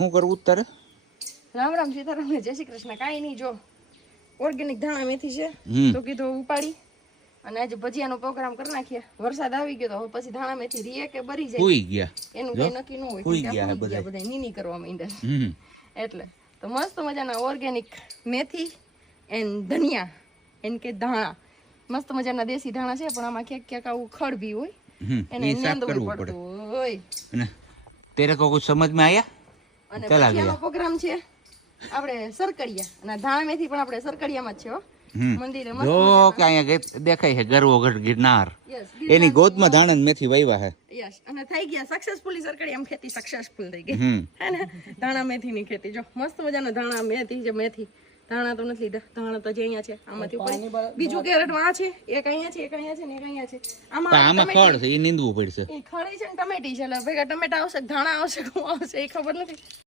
શું કરવું તારે? રામ રામ સીતારામ જય શ્રી કૃષ્ણ. કાંઈ નહીં, જો ઓર્ગેનિક ધાણા મેથી છે તો કીધું ઉપાડી અને આજે ભજીયાનો પ્રોગ્રામ કરી નાખીએ. વરસાદ આવી ગયો તો પછી ધાણા મેથી રીએ કે બરી જાય હુઈ ગયા એનું કઈ નક્કી ન હોય. હુઈ ગયા બધા નીની કરવા માંડ્યા એટલે તો મસ્ત મજાના ઓર્ગેનિક મેથી એન્ડ ધનિયા એન કે ધાણા મસ્ત મજાના દેશી ધાણા છે, પણ આમાં ક્યાંક ક્યાંક આવું ખડ બી હોય એને નીંદવું પડતું હોય. તેરે કો કુછ સમજ में आया? અને ભજીયાનો પ્રોગ્રામ છે આપણે સરકડિયા અને ધાણા મેથી પણ આપણે સરકડિયામાં જ છે હો. મંદિરે મસ્ત જો કે અહીંયા દેખાય છે ગરવોગઢ ગિરનાર, એની ગોદમાં ધાણા ને મેથી વાવ્યા છે. યસ, અને થઈ ગયા સક્સેસફુલી સરકડિયામાં ખેતી સક્સેસફુલ થઈ ગઈ હે ને. ધાણા મેથીની ખેતી જો મસ્ત મજાના ધાણા મેથી જે મેથી ધાણા તો નથી લીધા, ધાણા તો જે અહીંયા છે આમાંથી ઉપર બીજું કેરેટમાં આ છે, એક અહીંયા છે, એક અહીંયા છે ને એક અહીંયા છે. આમાં ખડ છે એ નીંદવું પડશે. એ ખડી છે ને ટમેટી છે એટલે ભેગા ટમેટા આવશે ધાણા આવશે શું આવશે એ ખબર નથી.